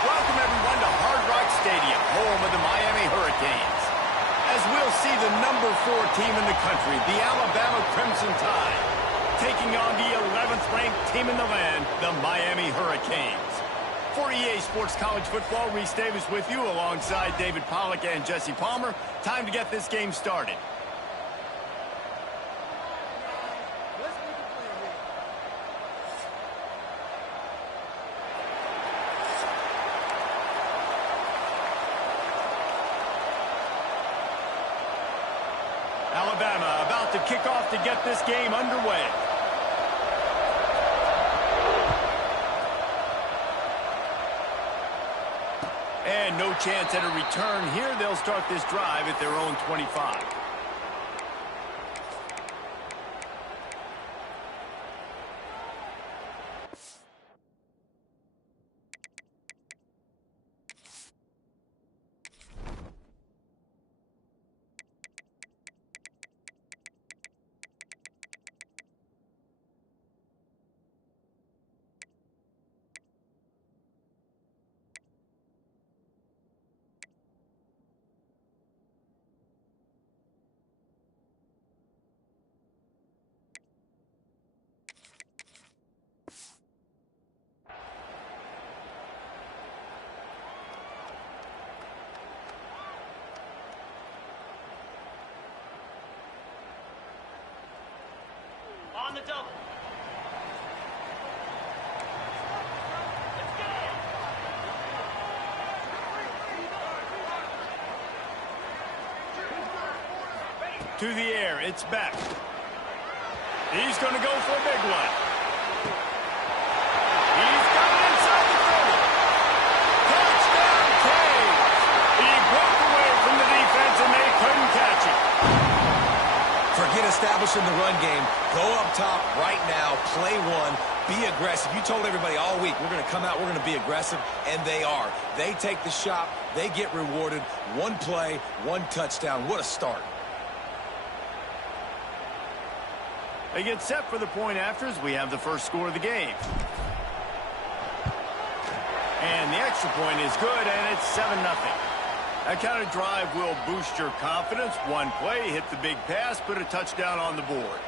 Welcome, everyone, to Hard Rock Stadium, home of the Miami Hurricanes. As we'll see the number 4 team in the country, the Alabama Crimson Tide, taking on the 11th ranked team in the land, the Miami Hurricanes. For EA Sports College Football, Reese Davis with you alongside David Pollack and Jesse Palmer. Time to get this game started. Alabama about to kick off to get this game underway. And no chance at a return here. They'll start this drive at their own 25. On the double. To the air, it's back. He's going to go for a big one. He's got it inside the 30. Touchdown, Canes! He broke away from the defense and they couldn't catch him. Forget establishing the run game. Go up top right now, play one, be aggressive. You told everybody all week, we're going to come out, we're going to be aggressive, and they are. They take the shot, they get rewarded. One play, one touchdown. What a start. They get set for the point afters. We have the first score of the game. And the extra point is good, and it's 7-0. That kind of drive will boost your confidence. One play, hit the big pass, put a touchdown on the board.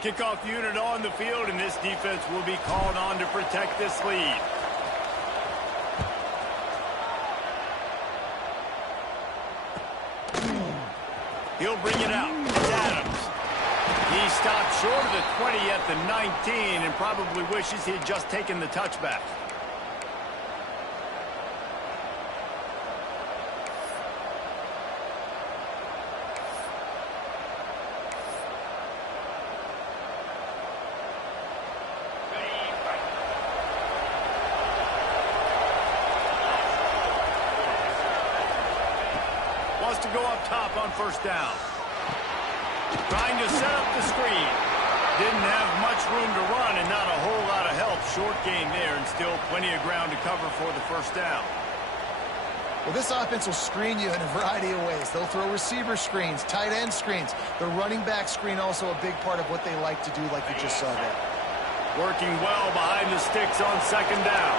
Kickoff unit on the field, and this defense will be called on to protect this lead. He'll bring it out. It's Adams. He stopped short of the 20 at the 19 and probably wishes he had just taken the touchback. Wants to go up top on first down. Trying to set up the screen. Didn't have much room to run and not a whole lot of help. Short gain there and still plenty of ground to cover for the first down. Well, this offense will screen you in a variety of ways. They'll throw receiver screens, tight end screens. The running back screen also a big part of what they like to do, like you just saw there. Working well behind the sticks on second down.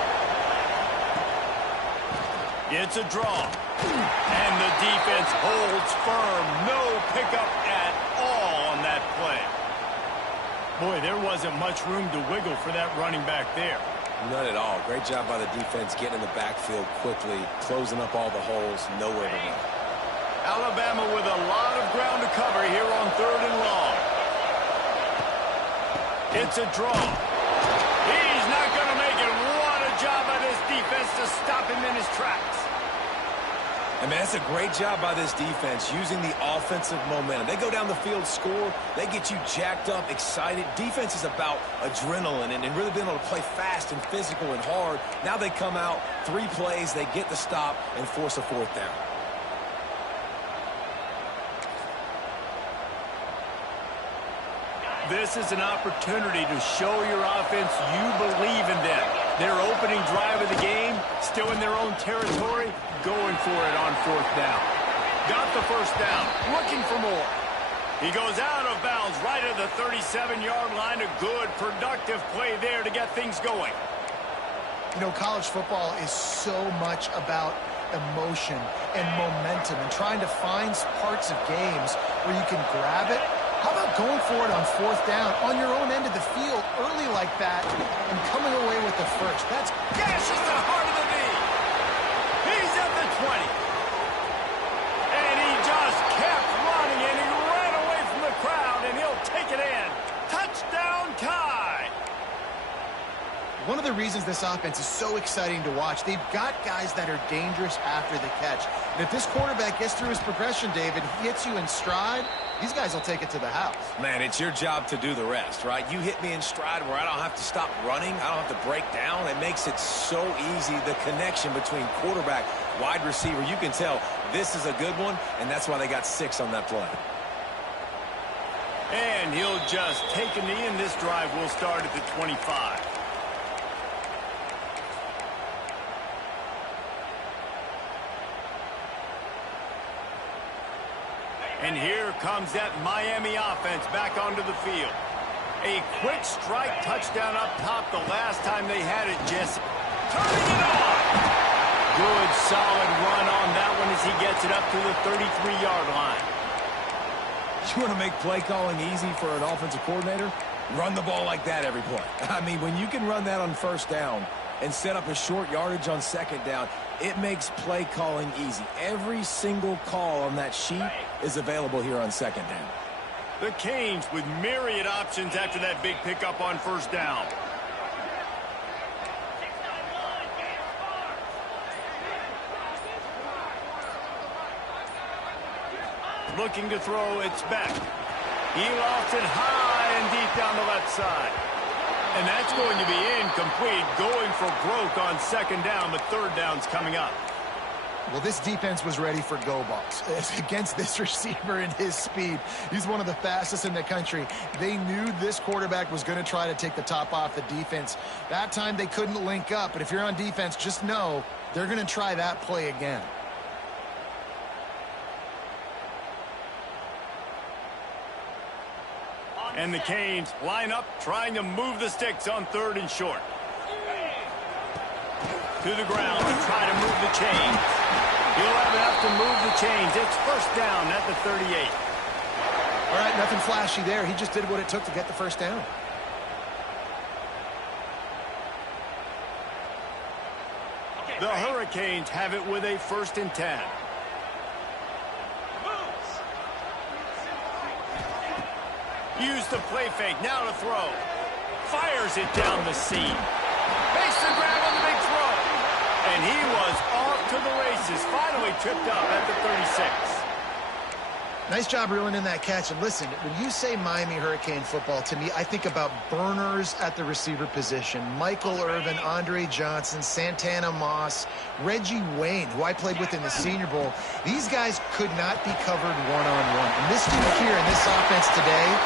It's a draw. And the defense holds firm. No pickup at all on that play. Boy, there wasn't much room to wiggle for that running back there. None at all. Great job by the defense getting in the backfield quickly, closing up all the holes, nowhere to run. Alabama with a lot of ground to cover here on 3rd and long. It's a draw. He's not going to make it. What a job by this defense to stop him in his tracks. I mean, that's a great job by this defense, using the offensive momentum. They go down the field, score, they get you jacked up, excited. Defense is about adrenaline and really being able to play fast and physical and hard. Now they come out, 3 plays, they get the stop and force a 4th down. This is an opportunity to show your offense you believe in them. Their opening drive of the game, still in their own territory, going for it on 4th down. Got the first down, looking for more. He goes out of bounds right at the 37-yard line. A good, productive play there to get things going. You know, college football is so much about emotion and momentum and trying to find parts of games where you can grab it. How about going for it on 4th down on your own end of the field early like that and coming away with the first? That's gashes the heart of the knee. He's at the 20. And he just kept running, and he ran away from the crowd, and he'll take it in. Touchdown, Tide. One of the reasons this offense is so exciting to watch, they've got guys that are dangerous after the catch. And if this quarterback gets through his progression, David, he hits you in stride, these guys will take it to the house. Man, it's your job to do the rest, right? You hit me in stride where I don't have to stop running. I don't have to break down. It makes it so easy, the connection between quarterback, wide receiver. You can tell this is a good one, and that's why they got 6 on that play. And he'll just take a knee, and this drive will start at the 25. And here comes that Miami offense back onto the field. A quick strike touchdown up top the last time they had it, Jesse. Turning it on! Good, solid run on that one as he gets it up to the 33-yard line. You want to make play calling easy for an offensive coordinator? Run the ball like that every play. I mean, when you can run that on 1st down and set up a short yardage on 2nd down, it makes play calling easy. Every single call on that sheet is available here on 2nd down. The Canes with myriad options after that big pickup on 1st down. Looking to throw, it's Beck. He lofts it high and deep down the left side. And that's going to be incomplete, going for broke on 2nd down, but 3rd down's coming up. Well, this defense was ready for go balls against this receiver and his speed. He's one of the fastest in the country. They knew this quarterback was going to try to take the top off the defense. That time they couldn't link up, but if you're on defense, just know they're going to try that play again. And the Canes line up, trying to move the sticks on 3rd and short. To the ground to try to move the chains. He'll have enough to move the chains. It's 1st down at the 38. All right, nothing flashy there. He just did what it took to get the 1st down. The Hurricanes have it with a 1st and 10. Use the play fake, now to throw. Fires it down the seam. Makes the grab on the big throw. And he was off to the races, finally tripped up at the 36. Nice job reeling in that catch. And listen, when you say Miami Hurricane football, to me, I think about burners at the receiver position. Michael Irvin, Andre Johnson, Santana Moss, Reggie Wayne, who I played with in the Senior Bowl. These guys could not be covered one-on-one. And this dude here in this offense today,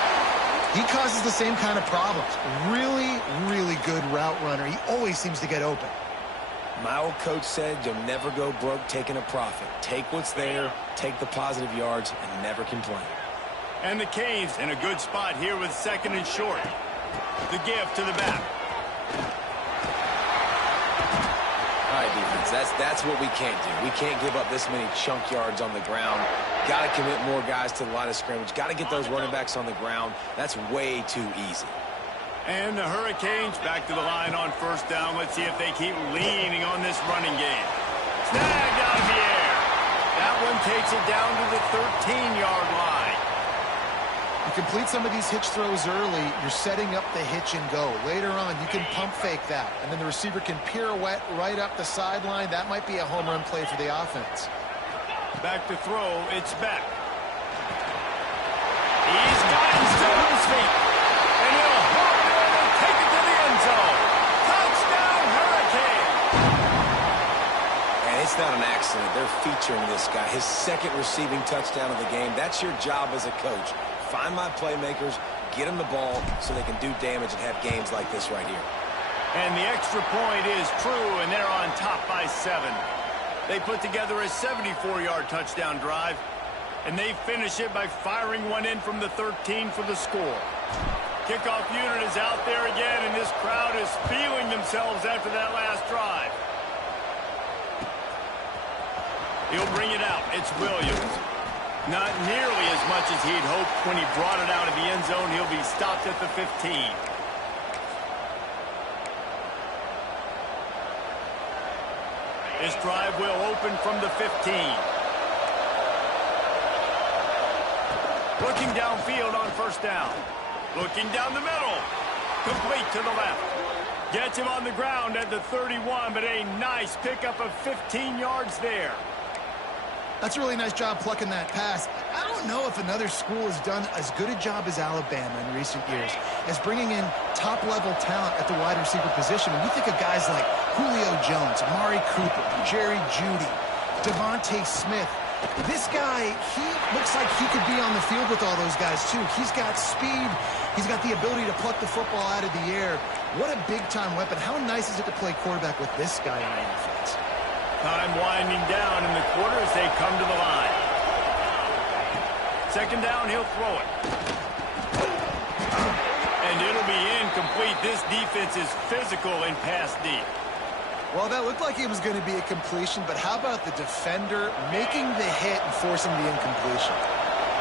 he causes the same kind of problems. Really, really good route runner. He always seems to get open. My old coach said you'll never go broke taking a profit. Take what's there, take the positive yards, and never complain. And the Canes in a good spot here with 2nd and short. The give to the back. All right, defense, that's what we can't do. We can't give up this many chunk yards on the ground. Got to commit more guys to the line of scrimmage. Got to get those running backs on the ground. That's way too easy. And the Hurricanes back to the line on 1st down. Let's see if they keep leaning on this running game. Snagged out of the air. That one takes it down to the 13-yard line. You complete some of these hitch throws early, you're setting up the hitch and go. Later on, you can pump fake that, and then the receiver can pirouette right up the sideline. That might be a home run play for the offense. Back to throw, it's Beck. He's got him still on his feet. And he'll hold it and take it to the end zone. Touchdown, Hurricane! And it's not an accident. They're featuring this guy. His 2nd receiving touchdown of the game. That's your job as a coach. Find my playmakers, get them the ball so they can do damage and have games like this right here. And the extra point is true, and they're on top by 7. They put together a 74-yard touchdown drive. And they finish it by firing one in from the 13 for the score. Kickoff unit is out there again, and this crowd is feeling themselves after that last drive. He'll bring it out. It's Williams. Not nearly as much as he'd hoped when he brought it out of the end zone. He'll be stopped at the 15. This drive will open from the 15. Looking downfield on first down. Looking down the middle. Complete to the left. Gets him on the ground at the 31, but a nice pickup of 15 yards there. That's a really nice job plucking that pass. I don't know if another school has done as good a job as Alabama in recent years as bringing in top-level talent at the wide receiver position. When you think of guys like Julio Jones, Amari Cooper, Jerry Jeudy, Devontae Smith, this guy, he looks like he could be on the field with all those guys, too. He's got speed. He's got the ability to pluck the football out of the air. What a big-time weapon. How nice is it to play quarterback with this guy on the offense? Time winding down in the quarter as they come to the line. Second down, he'll throw it. And it'll be incomplete. This defense is physical and pass deep. Well, that looked like it was going to be a completion, but how about the defender making the hit and forcing the incompletion?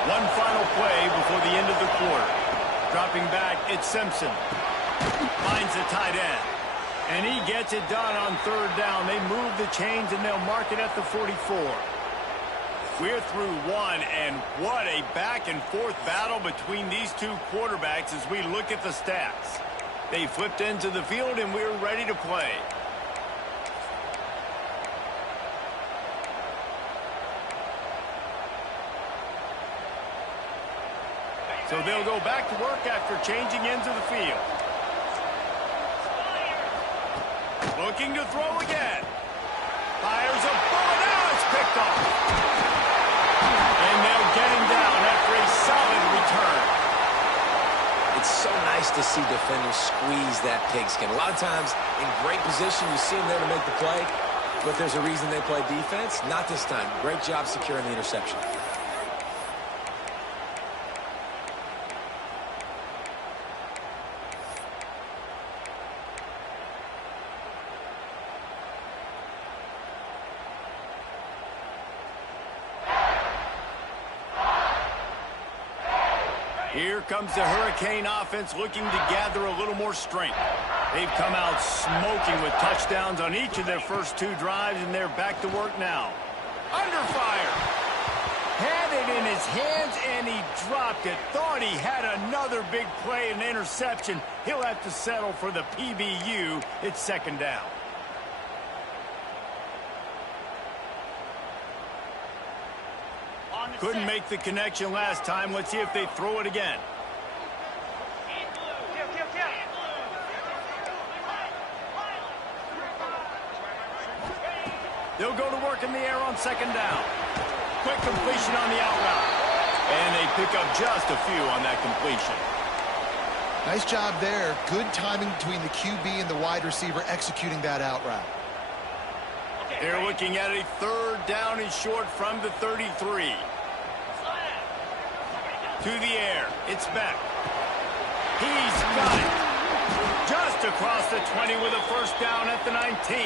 One final play before the end of the quarter. Dropping back, it's Simpson. Finds the tight end. And he gets it done on third down. They move the chains, and they'll mark it at the 44. We're through one, and what a back-and-forth battle between these two quarterbacks as we look at the stats. They flipped into the field, and we're ready to play. So they'll go back to work after changing ends of the field. Looking to throw again. Fires a bullet. Now it's picked off. And they'll get him down after a solid return. It's so nice to see defenders squeeze that pigskin. A lot of times in great position, you see them there to make the play, but there's a reason they play defense. Not this time. Great job securing the interception. Here comes the Hurricane offense looking to gather a little more strength. They've come out smoking with touchdowns on each of their first two drives, and they're back to work now. Under fire. Had it in his hands, and he dropped it. Thought he had another big play and interception. He'll have to settle for the PBU. It's second down. Couldn't make the connection last time. Let's see if they throw it again. They'll go to work in the air on second down. Quick completion on the out route. And they pick up just a few on that completion. Nice job there. Good timing between the QB and the wide receiver executing that out route. They're looking at a third down and short from the 33. To the air. It's Beck. He's got it. Just across the 20 with a first down at the 19.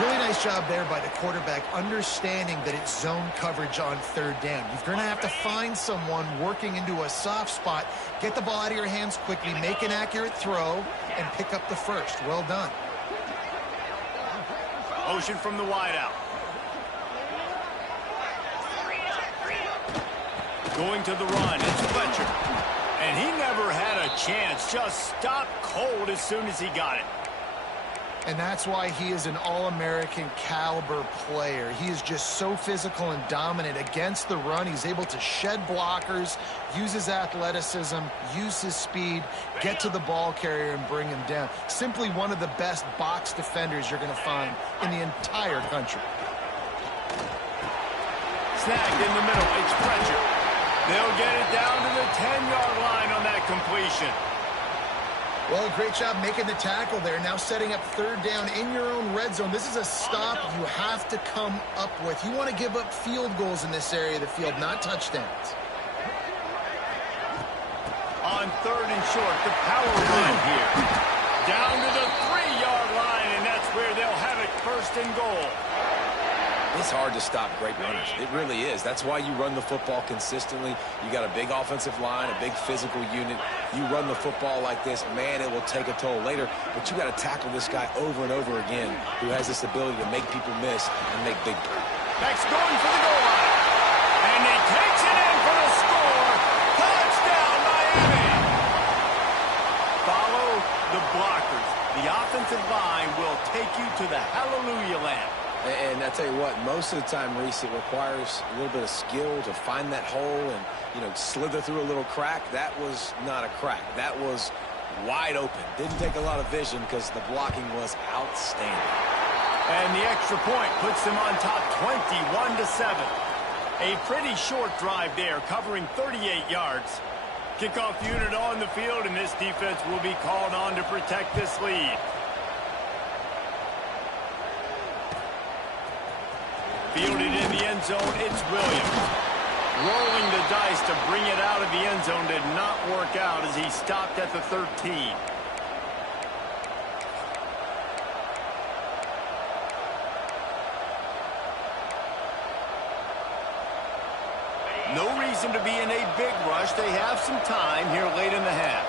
Really nice job there by the quarterback, understanding that it's zone coverage on third down. You're going to have to find someone working into a soft spot, get the ball out of your hands quickly, make an accurate throw, and pick up the first. Well done. Motion from the wideout. Going to the run, it's Fletcher. And he never had a chance, just stopped cold as soon as he got it. And that's why he is an All-American caliber player. He is just so physical and dominant against the run. He's able to shed blockers, use his athleticism, use his speed, get to the ball carrier and bring him down. Simply one of the best box defenders you're going to find in the entire country. Snagged in the middle, it's Fletcher. They'll get it down to the 10-yard line on that completion. Well, great job making the tackle there. Now setting up third down in your own red zone. This is a stop you have to come up with. You want to give up field goals in this area of the field, not touchdowns. On third and short, the power run here. Down to the 3-yard line, and that's where they'll have it, first and goal. It's hard to stop great runners. It really is. That's why you run the football consistently. You got a big offensive line, a big physical unit. You run the football like this, man, it will take a toll later. But you got to tackle this guy over and over again who has this ability to make people miss and make big plays. Beck's going for the goal line. And he takes it in for the score. Touchdown, Miami. Follow the blockers. The offensive line will take you to the hallelujah land. And I tell you what, most of the time, Reese, it requires a little bit of skill to find that hole and, you know, slither through a little crack. That was not a crack. That was wide open. Didn't take a lot of vision because the blocking was outstanding. And the extra point puts them on top 21-7. A pretty short drive there, covering 38 yards. Kickoff unit on the field, and this defense will be called on to protect this lead. Fielded in the end zone, it's Williams. Rolling the dice to bring it out of the end zone did not work out as he stopped at the 13. No reason to be in a big rush. They have some time here late in the half.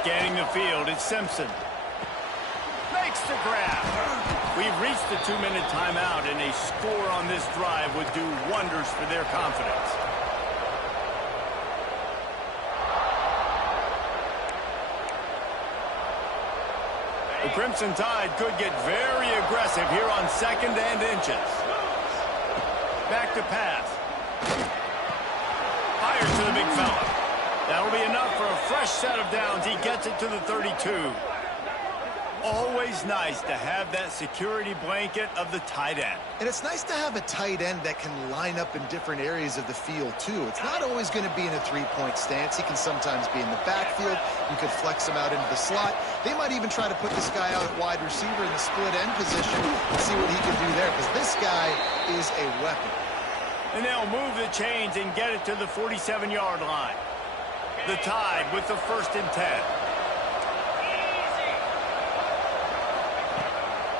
Scanning the field, it's Simpson. Makes the grab. We've reached the 2-minute timeout, and a score on this drive would do wonders for their confidence. The Crimson Tide could get very aggressive here on 2nd and inches. Back to pass. Fires to the big fella. That'll be enough for a fresh set of downs. He gets it to the 32. Always nice to have that security blanket of the tight end. And it's nice to have a tight end that can line up in different areas of the field, too. It's not always going to be in a three-point stance. He can sometimes be in the backfield. You could flex him out into the slot. They might even try to put this guy out at wide receiver in the split end position and see what he can do there, because this guy is a weapon. And they'll move the chains and get it to the 47-yard line. The Tide with the 1st and 10.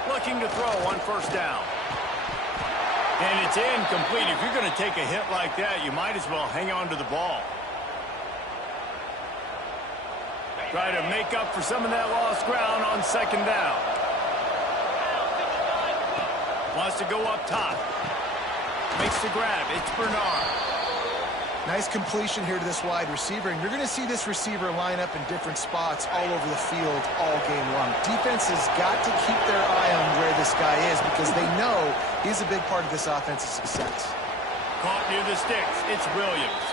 Looking to throw on 1st down. And it's incomplete. If you're going to take a hit like that, you might as well hang on to the ball. Try to make up for some of that lost ground on 2nd down. Wants to go up top. Makes the grab. It's Bernard. Nice completion here to this wide receiver, and you're going to see this receiver line up in different spots all over the field all game long. Defense has got to keep their eye on where this guy is because they know he's a big part of this offensive success. Caught near the sticks. It's Williams.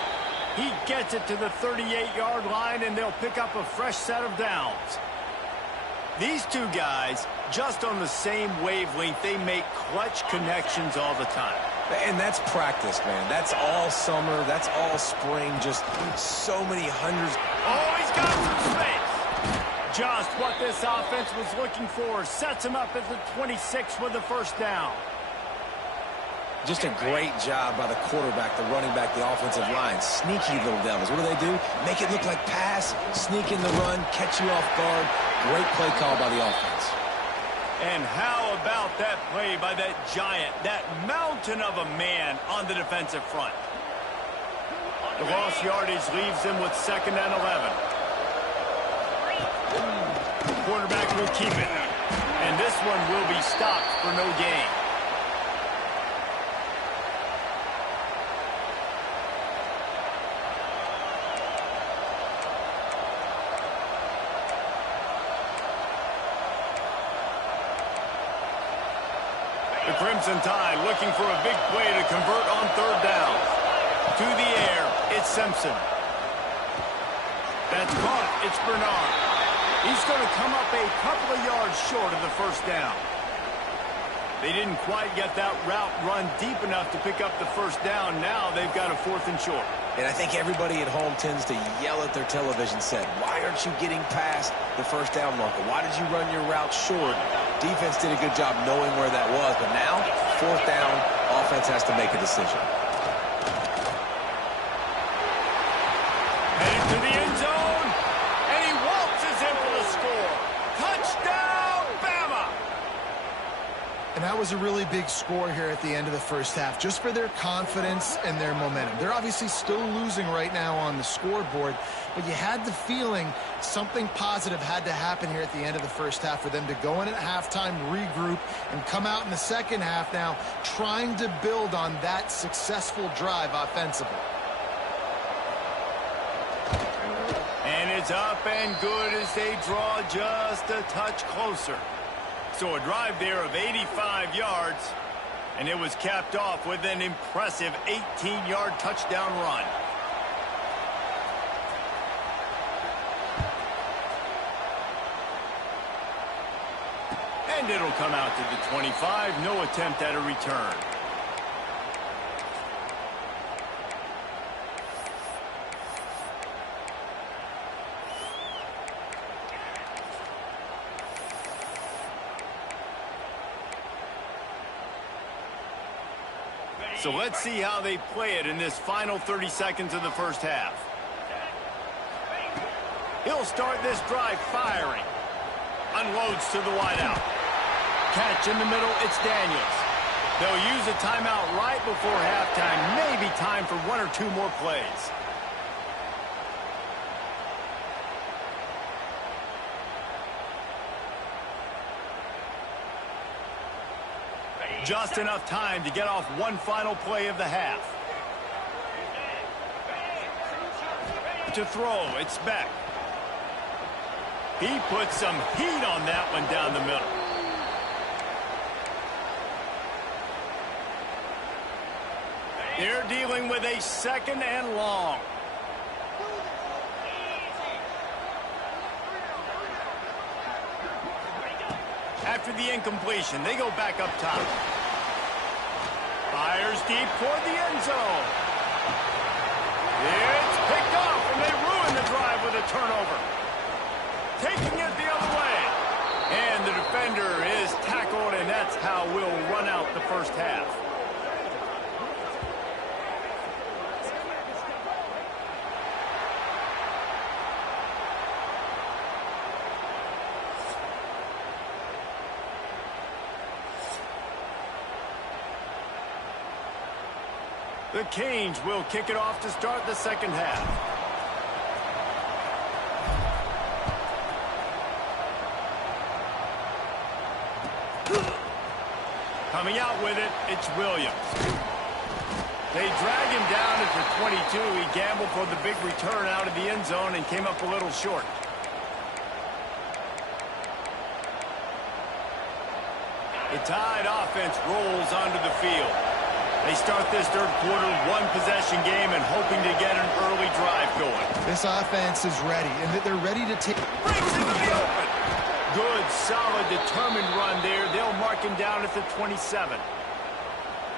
He gets it to the 38-yard line, and they'll pick up a fresh set of downs. These two guys, just on the same wavelength, they make clutch connections all the time. And that's practice, man. That's all summer. That's all spring. Just so many hundreds. Oh, he's got some space. Just what this offense was looking for. Sets him up at the 26 with the 1st down. Just a great job by the quarterback, the running back, the offensive line. Sneaky little devils. What do? Make it look like pass, sneak in the run, catch you off guard. Great play call by the offense. And how about that play by that giant, that mountain of a man on the defensive front? The lost yardage leaves them with 2nd and 11. The quarterback will keep it. And this one will be stopped for no gain. The Crimson Tide looking for a big play to convert on 3rd down. To the air, it's Simpson. That's caught. It's Bernard. He's going to come up a couple of yards short of the 1st down. They didn't quite get that route run deep enough to pick up the 1st down. Now they've got a 4th and short. And I think everybody at home tends to yell at their television set. Why aren't you getting past the first down marker? Why did you run your route short? Defense did a good job knowing where that was, but now, fourth down, offense has to make a decision. Headed to the end zone, and he waltzes in for the score. Touchdown, Bama! And that was a really big score here at the end of the first half, just for their confidence and their momentum. They're obviously still losing right now on the scoreboard, but you had the feeling something positive had to happen here at the end of the first half for them to go in at halftime, regroup, and come out in the second half now trying to build on that successful drive offensively. And it's up and good as they draw just a touch closer. So a drive there of 85 yards, and it was capped off with an impressive 18-yard touchdown run. And it'll come out to the 25, no attempt at a return. So let's see how they play it in this final 30 seconds of the first half. He'll start this drive firing. Unloads to the wideout. Catch in the middle, it's Daniels. They'll use a timeout right before halftime. Maybe time for one or two more plays. Just enough time to get off one final play of the half. To throw, it's Beck. He puts some heat on that one down the middle. They're dealing with a second and long. After the incompletion, they go back up top. Fires deep toward the end zone. It's picked off, and they ruin the drive with a turnover. Taking it the other way. And the defender is tackled, and that's how we'll run out the first half. The Canes will kick it off to start the second half. Coming out with it, it's Williams. They drag him down at the 22. He gambled for the big return out of the end zone and came up a little short. The Tide offense rolls onto the field. They start this third quarter one-possession game and hoping to get an early drive going. This offense is ready, and they're ready to take... Breaks into the open. Good, solid, determined run there. They'll mark him down at the 27.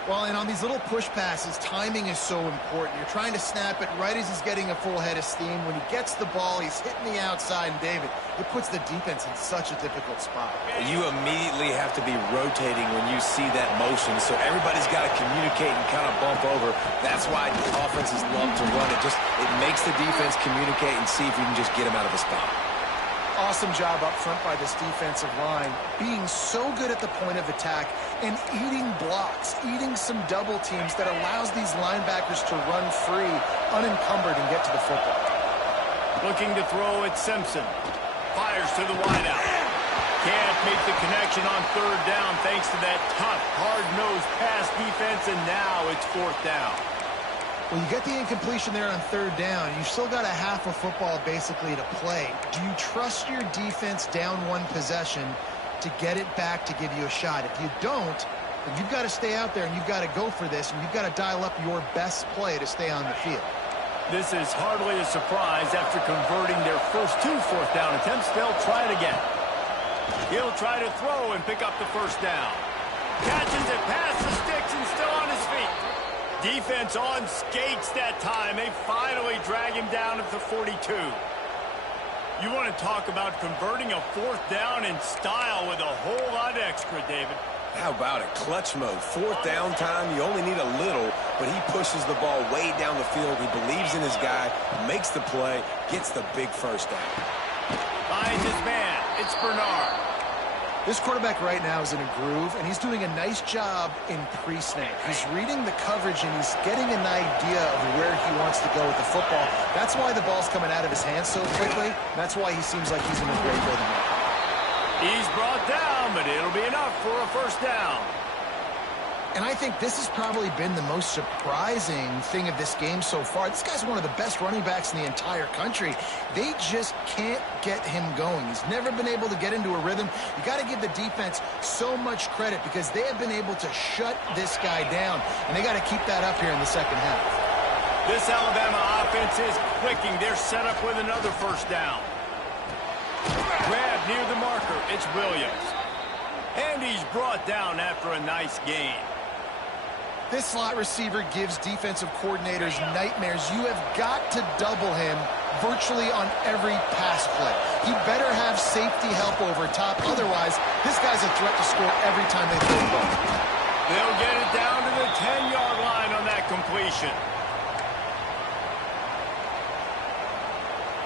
Well, and on these little push passes, timing is so important. You're trying to snap it right as he's getting a full head of steam. When he gets the ball, he's hitting the outside, and David, it puts the defense in such a difficult spot. You immediately have to be rotating when you see that motion, so everybody's got to communicate and kind of bump over. That's why offenses love to run it. It makes the defense communicate and see if you can just get him out of a spot. Awesome job up front by this defensive line, being so good at the point of attack and eating blocks, eating some double teams that allows these linebackers to run free, unencumbered, and get to the football. Looking to throw at Simpson. Fires to the wideout. Can't make the connection on third down thanks to that tough, hard-nosed pass defense, and now it's fourth down. Well, you get the incompletion there on third down. You've still got a half of football basically to play. Do you trust your defense down one possession to get it back to give you a shot? If you don't, then you've got to stay out there and you've got to go for this, and you've got to dial up your best play to stay on the field. This is hardly a surprise. After converting their first two fourth down attempts, they'll try it again. He'll try to throw and pick up the first down. Catches it past the sticks and still on his feet. Defense on skates that time. They finally drag him down at the 42. You want to talk about converting a fourth down in style with a whole lot extra, David. How about it? Clutch mode. Fourth down time, you only need a little, but he pushes the ball way down the field. He believes in his guy, makes the play, gets the big first down. Finds his man. It's Bernard. This quarterback right now is in a groove, and he's doing a nice job in pre-snap. He's reading the coverage, and he's getting an idea of where he wants to go with the football. That's why the ball's coming out of his hands so quickly. That's why he seems like he's in a great rhythm. He's brought down, but it'll be enough for a first down. And I think this has probably been the most surprising thing of this game so far. This guy's one of the best running backs in the entire country. They just can't get him going. He's never been able to get into a rhythm. You got to give the defense so much credit because they have been able to shut this guy down, and they got to keep that up here in the second half. This Alabama offense is clicking. They're set up with another first down. Grab near the marker. It's Williams. And he's brought down after a nice gain. This slot receiver gives defensive coordinators nightmares. You have got to double him virtually on every pass play. He better have safety help over top. Otherwise, this guy's a threat to score every time they throw the ball. They'll get it down to the 10-yard line on that completion.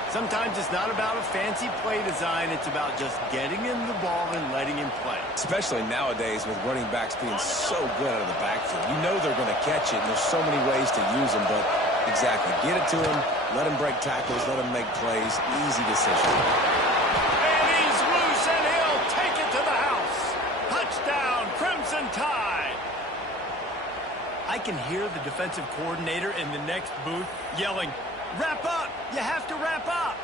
Sometimes it's not about a fancy play design. It's about just getting him the ball and letting him play. Especially nowadays with running backs being so good out of the backfield. You know they're going to catch it, and there's so many ways to use them, but exactly. Get it to him, let him break tackles, let him make plays. Easy decision. And he's loose, and he'll take it to the house. Touchdown, Crimson Tide. I can hear the defensive coordinator in the next booth yelling, "Wrap up! You have to wrap up!"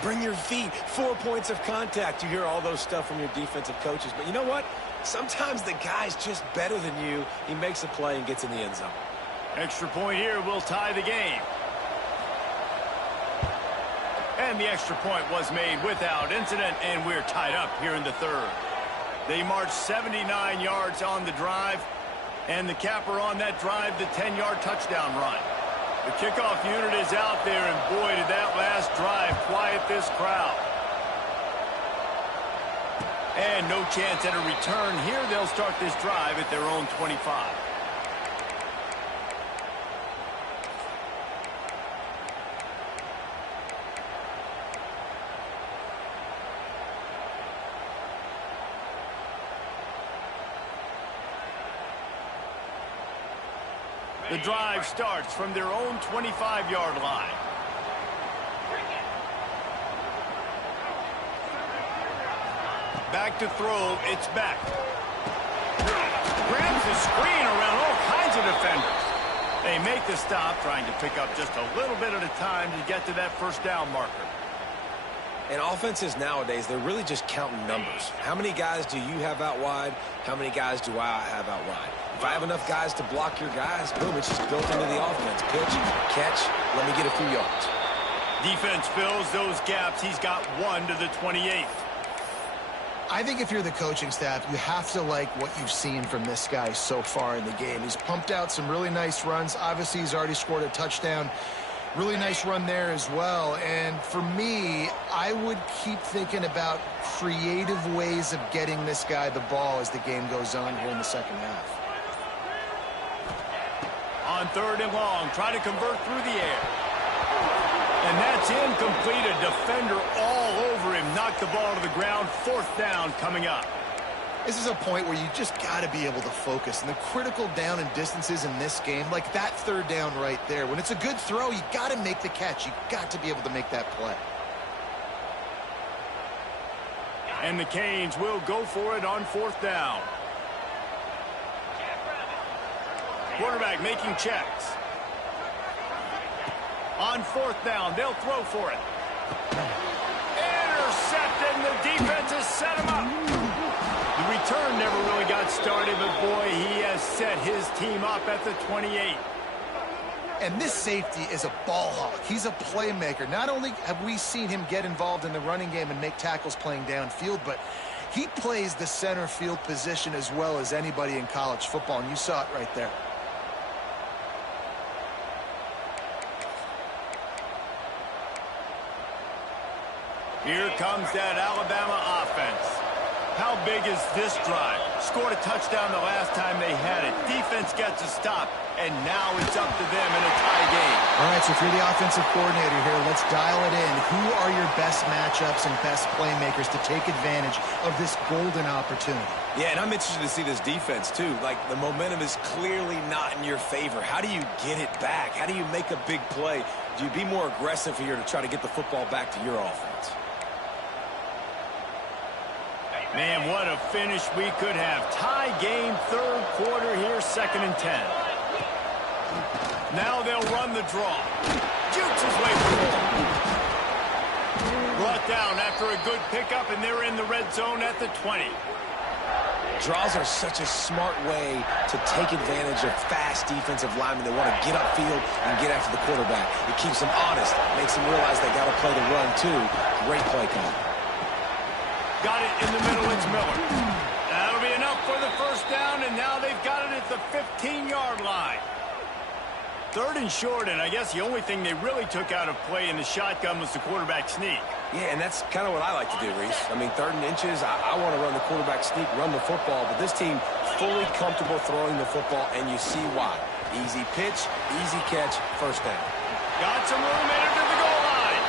Bring your feet. 4 points of contact. You hear all those stuff from your defensive coaches. But you know what? Sometimes the guy's just better than you. He makes a play and gets in the end zone. Extra point here will tie the game. And the extra point was made without incident, and we're tied up here in the third. They marched 79 yards on the drive, and the capper on that drive, the 10-yard touchdown run. The kickoff unit is out there, and boy, did that last drive quiet this crowd. And no chance at a return here. They'll start this drive at their own 25. The drive starts from their own 25-yard line. Back to throw, it's Beck. Grabs the screen around all kinds of defenders. They make the stop, trying to pick up just a little bit at a time to get to that first down marker. And offenses nowadays, they're really just counting numbers. How many guys do you have out wide? How many guys do I have out wide? If I have enough guys to block your guys, boom, it's just built into the offense. Pitch, catch, let me get a few yards. Defense fills those gaps. He's got one to the 28th. I think if you're the coaching staff, you have to like what you've seen from this guy so far in the game. He's pumped out some really nice runs. Obviously, he's already scored a touchdown. Really nice run there as well. And for me, I would keep thinking about creative ways of getting this guy the ball as the game goes on here in the second half. On third and long, try to convert through the air. And that's incomplete. A defender all over him. Knocked the ball to the ground. Fourth down coming up. This is a point where you just got to be able to focus. And the critical down and distances in this game, like that third down right there, when it's a good throw, you got to make the catch. You got to be able to make that play. And the Canes will go for it on fourth down. Quarterback making checks. On fourth down, they'll throw for it. Intercepted, and the defense has set him up. The return never really got started, but boy, he has set his team up at the 28. And this safety is a ball hawk. He's a playmaker. Not only have we seen him get involved in the running game and make tackles playing downfield, but he plays the center field position as well as anybody in college football, and you saw it right there. Here comes that Alabama offense. How big is this drive? Scored a touchdown the last time they had it. Defense gets a stop, and now it's up to them in a tie game. All right, so if you're the offensive coordinator here, let's dial it in. Who are your best matchups and best playmakers to take advantage of this golden opportunity? Yeah, and I'm interested to see this defense, too. Like, the momentum is clearly not in your favor. How do you get it back? How do you make a big play? Do you be more aggressive here to try to get the football back to your offense? Man, what a finish we could have. Tie game, third quarter here, 2nd and 10. Now they'll run the draw. Jukes his way through. Brought down after a good pickup, and they're in the red zone at the 20. Draws are such a smart way to take advantage of fast defensive linemen that want to get upfield and get after the quarterback. It keeps them honest, makes them realize they got to play the run, too. Great play call. Got it in the middle, it's Miller. That'll be enough for the first down, and now they've got it at the 15-yard line. 3rd and short, and I guess the only thing they really took out of play in the shotgun was the quarterback sneak. Yeah, and that's kind of what I like to do, Reese. I mean, 3rd and inches, I want to run the quarterback sneak, run the football, but this team fully comfortable throwing the football, and you see why. Easy pitch, easy catch, first down. Got some room into the goal line.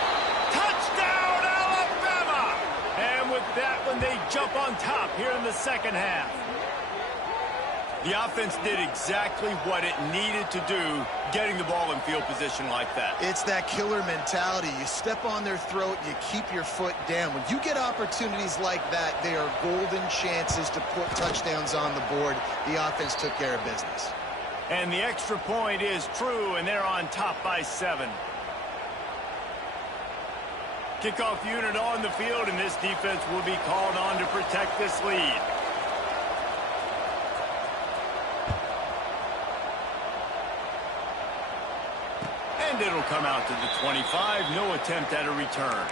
Touchdown, Alabama! And with that one, they jump on top here in the second half. The offense did exactly what it needed to do, getting the ball in field position like that. It's that killer mentality. You step on their throat, you keep your foot down. When you get opportunities like that, they are golden chances to put touchdowns on the board. The offense took care of business. And the extra point is true, and they're on top by 7. Kickoff unit on the field, and this defense will be called on to protect this lead. And it'll come out to the 25. No attempt at a return.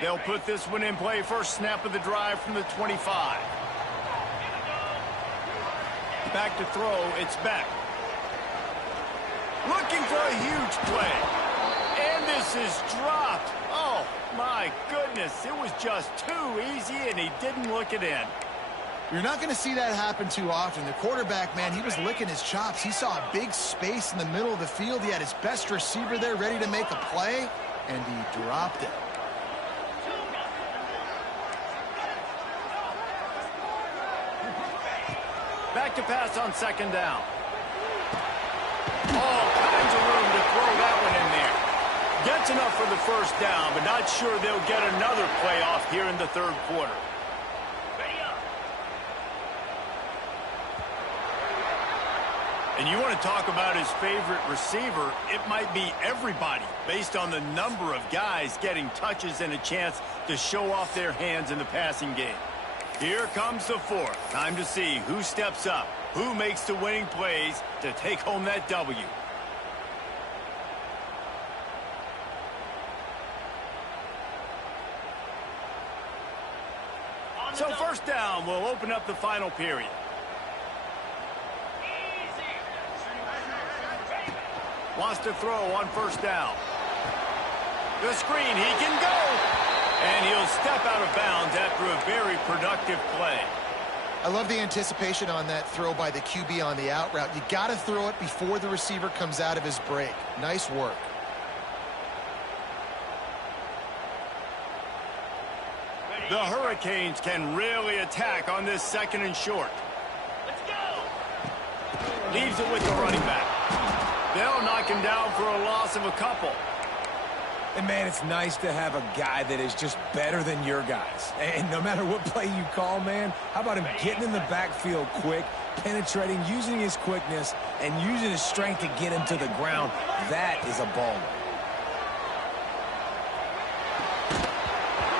They'll put this one in play. First snap of the drive from the 25. Back to throw. It's back. Looking for a huge play. And this is dropped. Oh, my goodness. It was just too easy, and he didn't look it in. You're not going to see that happen too often. The quarterback, man, he was licking his chops. He saw a big space in the middle of the field. He had his best receiver there ready to make a play, and he dropped it. Back to pass on 2nd down. All kinds of room to throw that one in there. Gets enough for the first down, but not sure they'll get another play off here in the 3rd quarter. And you want to talk about his favorite receiver, it might be everybody based on the number of guys getting touches and a chance to show off their hands in the passing game. Here comes the 4th. Time to see who steps up, who makes the winning plays to take home that W. So first down will open up the final period. Wants to throw on first down. The screen, he can go. And he'll step out of bounds after a very productive play. I love the anticipation on that throw by the QB on the out route. You got to throw it before the receiver comes out of his break. Nice work. The Hurricanes can really attack on this 2nd and short. Let's go. Leaves it with the running back. They'll knock him down for a loss of a couple. And, man, it's nice to have a guy that is just better than your guys. And no matter what play you call, man, how about him getting in the backfield quick, penetrating, using his quickness, and using his strength to get him to the ground? That is a baller.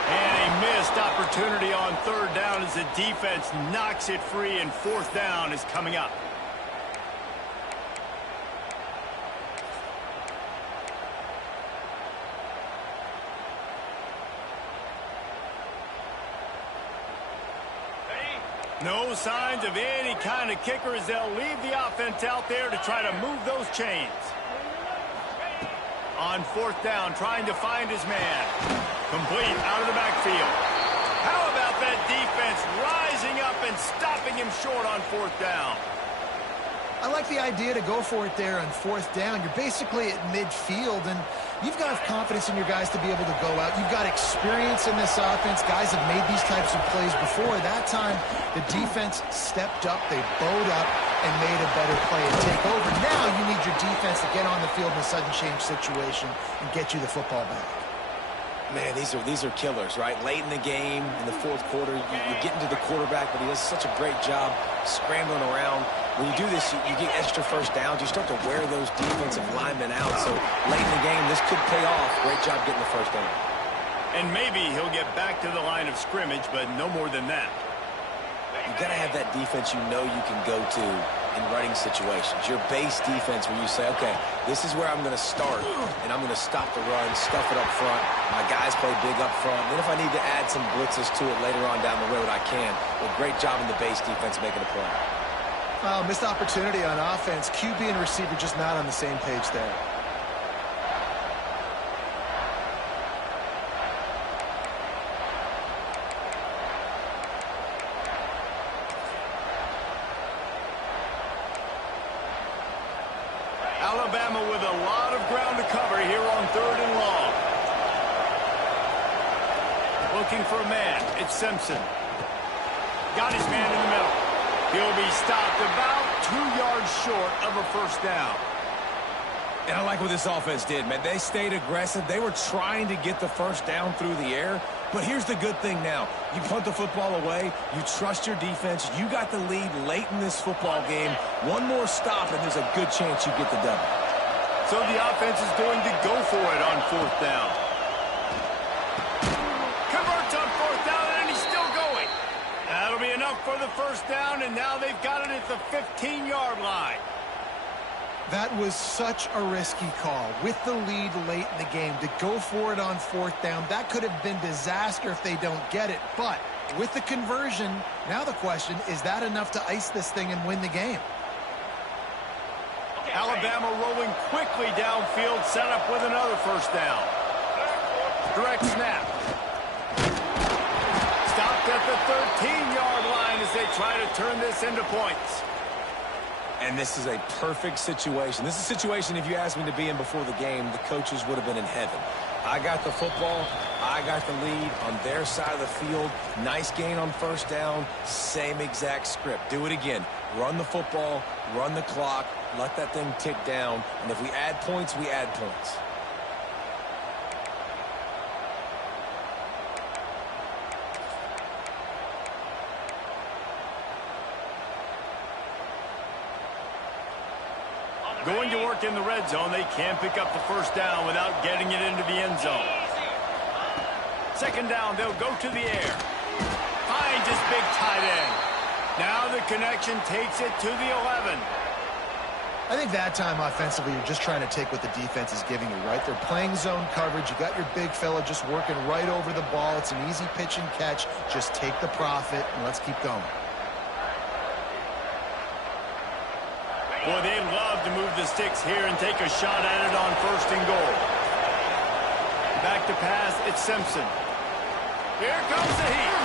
And a missed opportunity on 3rd down as the defense knocks it free, and 4th down is coming up. No signs of any kind of kicker as they'll leave the offense out there to try to move those chains. On fourth down, trying to find his man. Complete out of the backfield. How about that defense rising up and stopping him short on fourth down? I like the idea to go for it there on fourth down. You're basically at midfield, and you've got confidence in your guys to be able to go out. You've got experience in this offense. Guys have made these types of plays before. That time, the defense stepped up. They bowed up and made a better play and take over. Now you need your defense to get on the field in a sudden change situation and get you the football back. Man, these are killers, right? Late in the game, in the fourth quarter, you get into the quarterback, but he does such a great job scrambling around. When you do this, you get extra first downs. You start to wear those defensive linemen out. So late in the game, this could pay off. Great job getting the first down. And maybe he'll get back to the line of scrimmage, but no more than that. You got to have that defense you know you can go to in running situations. Your base defense where you say, okay, this is where I'm going to start, and I'm going to stop the run, stuff it up front. My guys play big up front. Then if I need to add some blitzes to it later on down the road, I can. Well, great job in the base defense making a play. Missed opportunity on offense. QB and receiver just not on the same page there. Alabama with a lot of ground to cover here on third and long. Looking for a man. It's Simpson. Got his man in the middle. He'll be stopped about 2 yards short of a first down. And I like what this offense did, man. They stayed aggressive. They were trying to get the first down through the air. But here's the good thing now. You punt the football away. You trust your defense. You got the lead late in this football game. One more stop, and there's a good chance you get the double. So the offense is going to go for it on fourth down. Converts on fourth down, and he's still going. That'll be enough for the first down, and now they've got it at the 15-yard line. That was such a risky call. With the lead late in the game, to go for it on fourth down, that could have been disaster if they don't get it. But with the conversion, now the question, is that enough to ice this thing and win the game? Alabama rolling quickly downfield, set up with another first down. Direct snap. Stopped at the 13-yard line as they try to turn this into points. And this is a perfect situation. This is a situation, if you asked me to be in before the game, the coaches would have been in heaven. I got the football. I got the lead on their side of the field. Nice gain on first down. Same exact script. Do it again. Run the football, run the clock, let that thing tick down. And if we add points, we add points. Going to work in the red zone, they can pick up the first down without getting it into the end zone. Second down, they'll go to the air. Finds his big tight end. Now the connection takes it to the 11. I think that time offensively, you're just trying to take what the defense is giving you, right? They're playing zone coverage. You got your big fella just working right over the ball. It's an easy pitch and catch. Just take the profit, and let's keep going. Boy, they love to move the sticks here and take a shot at it on first and goal. Back to pass, it's Simpson. Here comes the heat.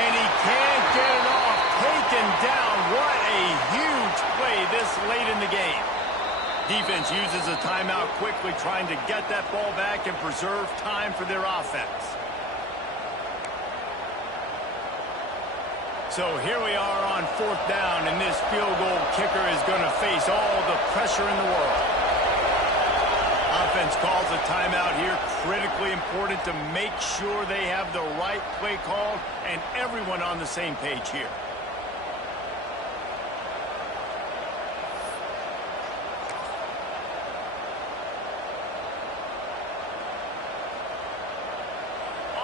And he can't get it off. Taken down. What a huge play this late in the game. Defense uses a timeout quickly, trying to get that ball back and preserve time for their offense. So here we are on fourth down, and this field goal kicker is going to face all the pressure in the world. Offense calls a timeout here. Critically important to make sure they have the right play called and everyone on the same page here.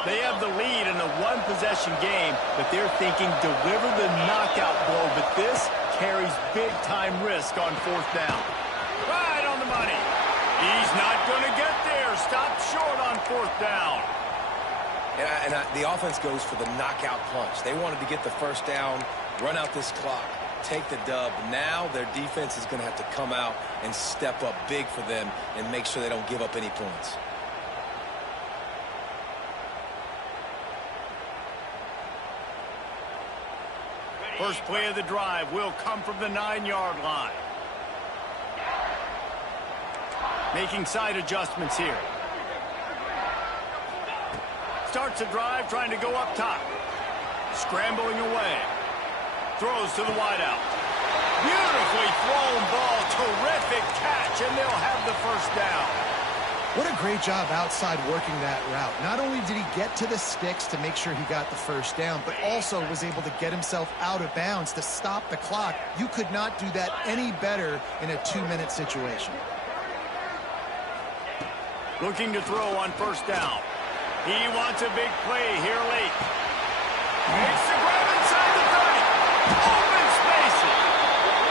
They have the lead in a one-possession game, but they're thinking deliver the knockout blow, but this carries big-time risk on fourth down. Right on the money. He's not going to get there. Stopped short on fourth down. And the offense goes for the knockout punch. They wanted to get the first down run out this clock, take the dub. Now their defense is going to have to come out and step up big for them and make sure they don't give up any points. First play of the drive will come from the 9-yard line. Making side adjustments here. Starts the drive trying to go up top. Scrambling away. Throws to the wideout. Beautifully thrown ball. Terrific catch, and they'll have the first down. What a great job outside working that route. Not only did he get to the sticks to make sure he got the first down, but also was able to get himself out of bounds to stop the clock. You could not do that any better in a 2-minute situation. Looking to throw on first down. He wants a big play here late. Makes the grab inside the 30. Open spaces.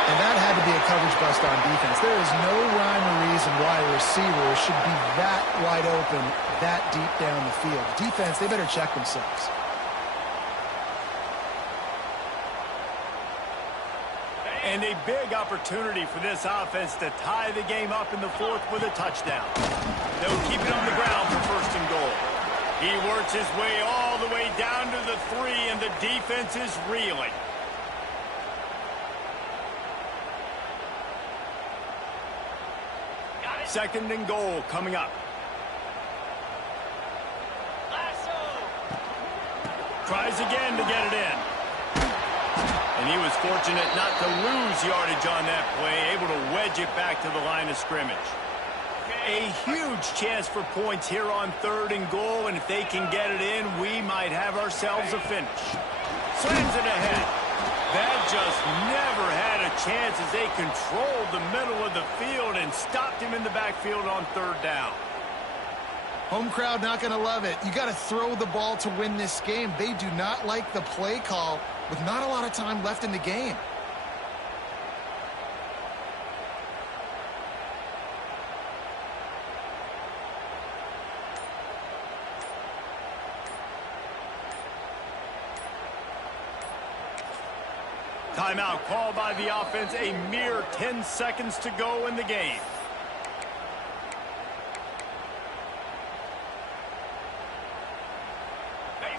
And that had to be a coverage bust on defense. There is no rhyme or reason why a receiver should be that wide open, that deep down the field. Defense, they better check themselves. And a big opportunity for this offense to tie the game up in the fourth with a touchdown. They'll keep it on the ground for first and goal. He works his way all the way down to the 3, and the defense is reeling. Second and goal coming up. Tries again to get it in. And he was fortunate not to lose yardage on that play, able to wedge it back to the line of scrimmage. A huge chance for points here on third and goal, and if they can get it in, we might have ourselves a finish. Slams it ahead. That just never had a chance as they controlled the middle of the field and stopped him in the backfield on third down. Home crowd not going to love it. You got to throw the ball to win this game. They do not like the play call with not a lot of time left in the game. Timeout called by the offense. A mere 10 seconds to go in the game.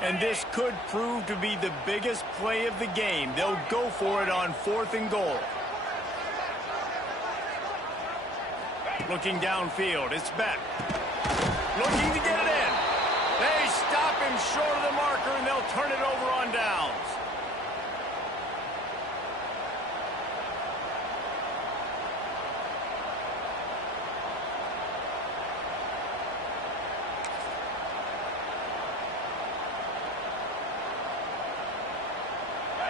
And this could prove to be the biggest play of the game. They'll go for it on fourth and goal. Looking downfield, it's Beck. Looking to get it in. They stop him short of the marker, and they'll turn it over on downs.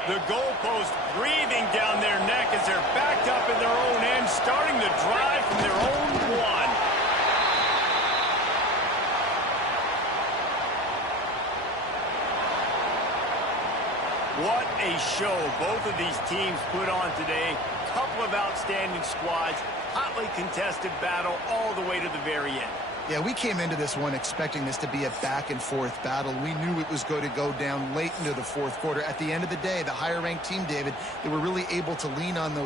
The goalpost breathing down their neck as they're backed up in their own end, starting the drive from their own 1. What a show both of these teams put on today. Couple of outstanding squads, hotly contested battle all the way to the very end. Yeah, we came into this one expecting this to be a back-and-forth battle. We knew it was going to go down late into the fourth quarter. At the end of the day, the higher-ranked team, David, they were really able to lean on those